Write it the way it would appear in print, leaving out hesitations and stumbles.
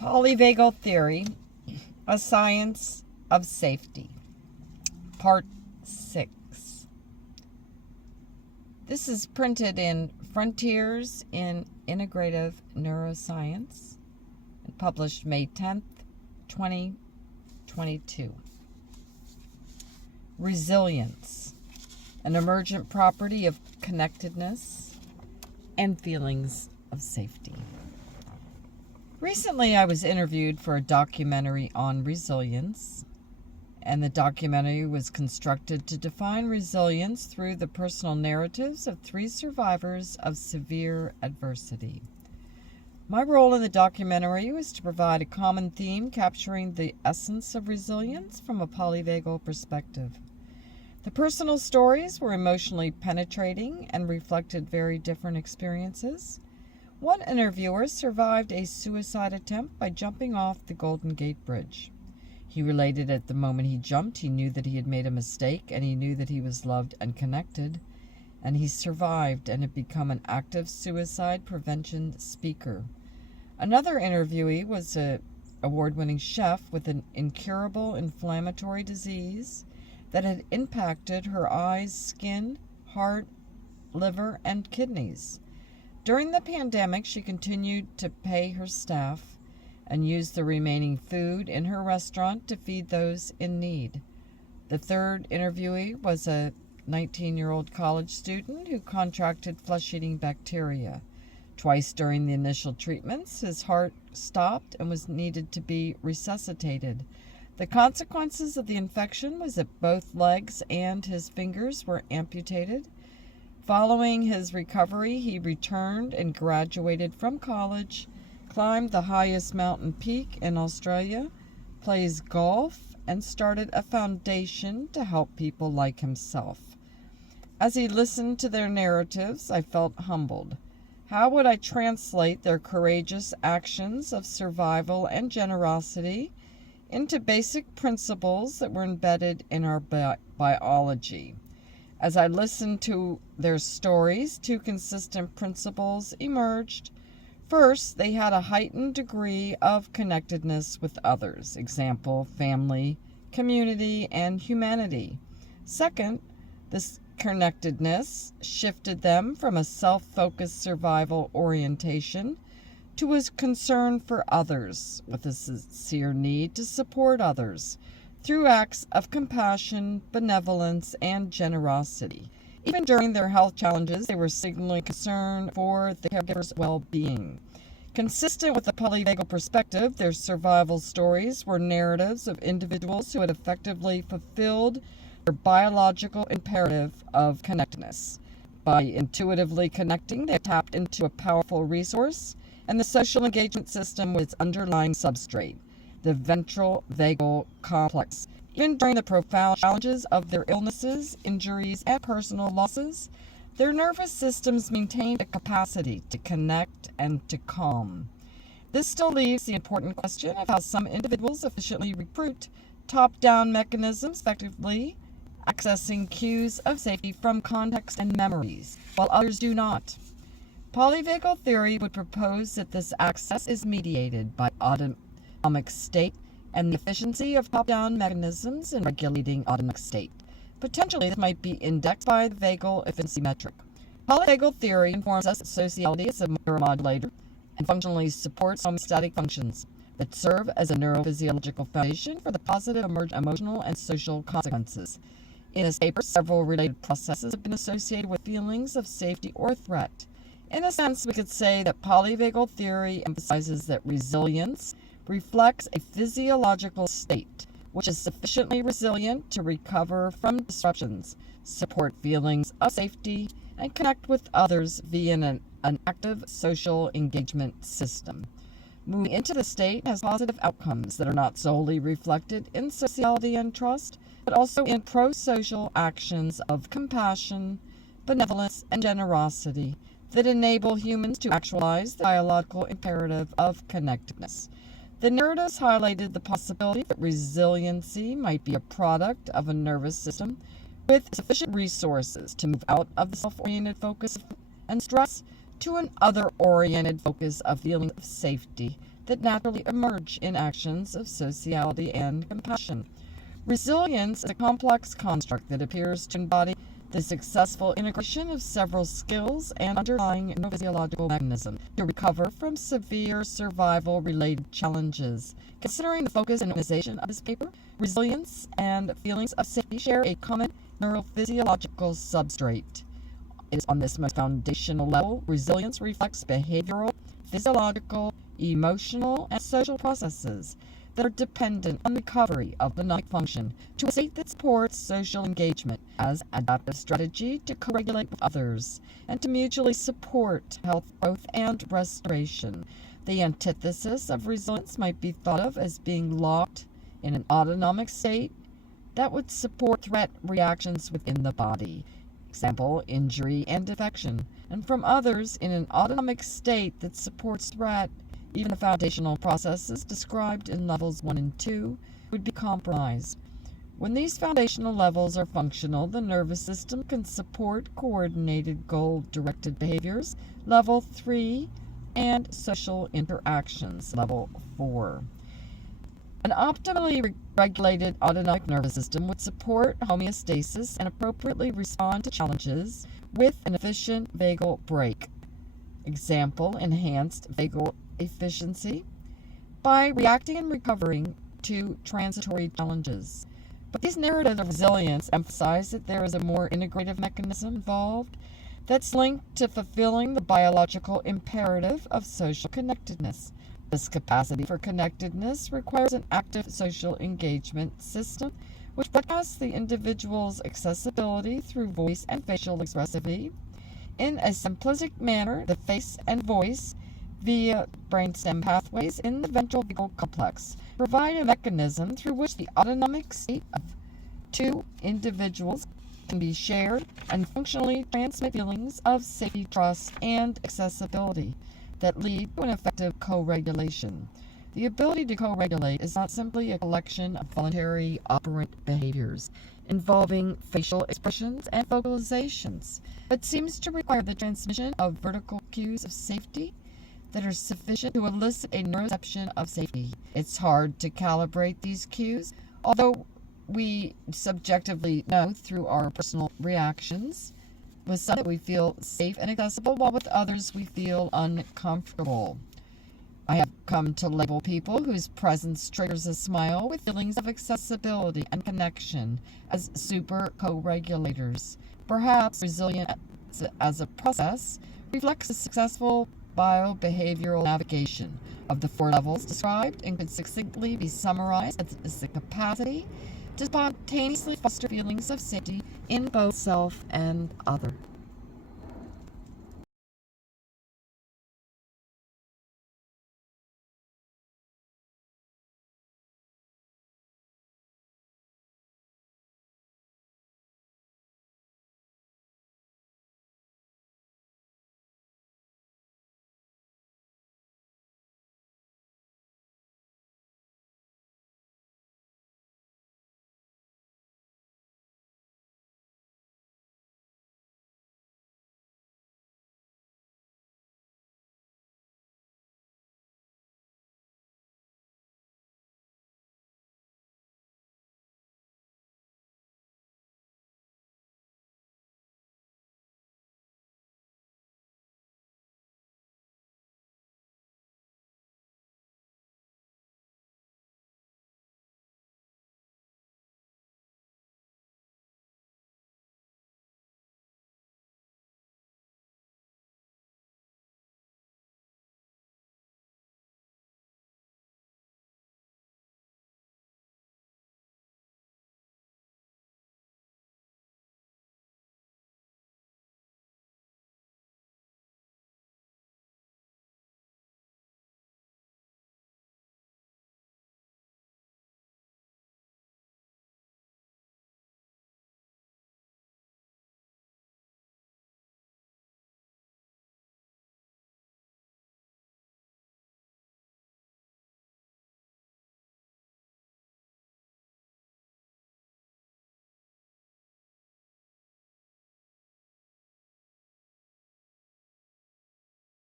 Polyvagal Theory, A Science of Safety, Part 6. This is printed in Frontiers in Integrative Neuroscience and published May 10th, 2022. Resilience, an emergent property of connectedness and feelings of safety. Recently, I was interviewed for a documentary on resilience, and the documentary was constructed to define resilience through the personal narratives of 3 survivors of severe adversity. My role in the documentary was to provide a common theme capturing the essence of resilience from a polyvagal perspective. The personal stories were emotionally penetrating and reflected very different experiences. One interviewer survived a suicide attempt by jumping off the Golden Gate Bridge. He related at the moment he jumped, he knew that he had made a mistake, and he knew that he was loved and connected, and he survived and had become an active suicide prevention speaker. Another interviewee was an award-winning chef with an incurable inflammatory disease that had impacted her eyes, skin, heart, liver, and kidneys. During the pandemic, she continued to pay her staff and used the remaining food in her restaurant to feed those in need. The third interviewee was a 19-year-old college student who contracted flesh-eating bacteria. Twice during the initial treatments, his heart stopped and was needed to be resuscitated. The consequences of the infection was that both legs and his fingers were amputated. Following his recovery, he returned and graduated from college, climbed the highest mountain peak in Australia, plays golf, and started a foundation to help people like himself. As he listened to their narratives, I felt humbled. How would I translate their courageous actions of survival and generosity into basic principles that were embedded in our biology? As I listened to their stories, 2 consistent principles emerged. First, they had a heightened degree of connectedness with others, example, family, community, and humanity. Second, this connectedness shifted them from a self-focused survival orientation to a concern for others, with a sincere need to support others through acts of compassion, benevolence, and generosity. Even during their health challenges, they were signaling concern for the caregiver's well-being. Consistent with the polyvagal perspective, their survival stories were narratives of individuals who had effectively fulfilled their biological imperative of connectedness. By intuitively connecting, they tapped into a powerful resource and the social engagement system with its underlying substrate, the ventral vagal complex. Even during the profound challenges of their illnesses, injuries, and personal losses, their nervous systems maintained a capacity to connect and to calm. This still leaves the important question of how some individuals efficiently recruit top-down mechanisms, effectively accessing cues of safety from context and memories, while others do not. Polyvagal theory would propose that this access is mediated by autonomic state and the efficiency of top-down mechanisms in regulating autonomic state. Potentially, this might be indexed by the vagal efficiency metric. Polyvagal theory informs us that sociality is a neuromodulator and functionally supports homeostatic functions that serve as a neurophysiological foundation for the positive emotional and social consequences. In this paper, several related processes have been associated with feelings of safety or threat. In a sense, we could say that polyvagal theory emphasizes that resilience reflects a physiological state which is sufficiently resilient to recover from disruptions, support feelings of safety, and connect with others via an active social engagement system. Moving into the state has positive outcomes that are not solely reflected in sociality and trust, but also in pro-social actions of compassion, benevolence, and generosity that enable humans to actualize the biological imperative of connectedness. The narratives highlighted the possibility that resiliency might be a product of a nervous system with sufficient resources to move out of the self-oriented focus and stress to an other-oriented focus of feelings of safety that naturally emerge in actions of sociality and compassion. Resilience is a complex construct that appears to embody the successful integration of several skills and underlying neurophysiological mechanisms to recover from severe survival-related challenges. Considering the focus and organization of this paper, resilience and feelings of safety share a common neurophysiological substrate. It is on this most foundational level, resilience reflects behavioral, physiological, emotional, and social processes that are dependent on recovery of autonomic function to a state that supports social engagement as adaptive strategy to co-regulate with others and to mutually support health, growth, and restoration. The antithesis of resilience might be thought of as being locked in an autonomic state that would support threat reactions within the body, example, injury and infection, and from others in an autonomic state that supports threat. Even the foundational processes described in levels 1 and 2 would be compromised. When these foundational levels are functional, the nervous system can support coordinated goal-directed behaviors, level 3, and social interactions, level 4. An optimally regulated autonomic nervous system would support homeostasis and appropriately respond to challenges with an efficient vagal brake. Example, enhanced vagal efficiency by reacting and recovering to transitory challenges. But these narratives of resilience emphasize that there is a more integrative mechanism involved that's linked to fulfilling the biological imperative of social connectedness. This capacity for connectedness requires an active social engagement system which broadcasts the individual's accessibility through voice and facial expressivity. In a simplistic manner, the face and voice via brainstem pathways in the ventral vagal complex provide a mechanism through which the autonomic state of two individuals can be shared and functionally transmit feelings of safety, trust, and accessibility that lead to an effective co-regulation. The ability to co-regulate is not simply a collection of voluntary operant behaviors involving facial expressions and vocalizations, but seems to require the transmission of vertical cues of safety that are sufficient to elicit a neuroception of safety. It's hard to calibrate these cues, although we subjectively know through our personal reactions. With some we feel safe and accessible, while with others we feel uncomfortable. I have come to label people whose presence triggers a smile with feelings of accessibility and connection as super co-regulators. Perhaps resilience as a process reflects a successful biobehavioral navigation of the 4 levels described and could succinctly be summarized as the capacity to spontaneously foster feelings of safety in both self and other.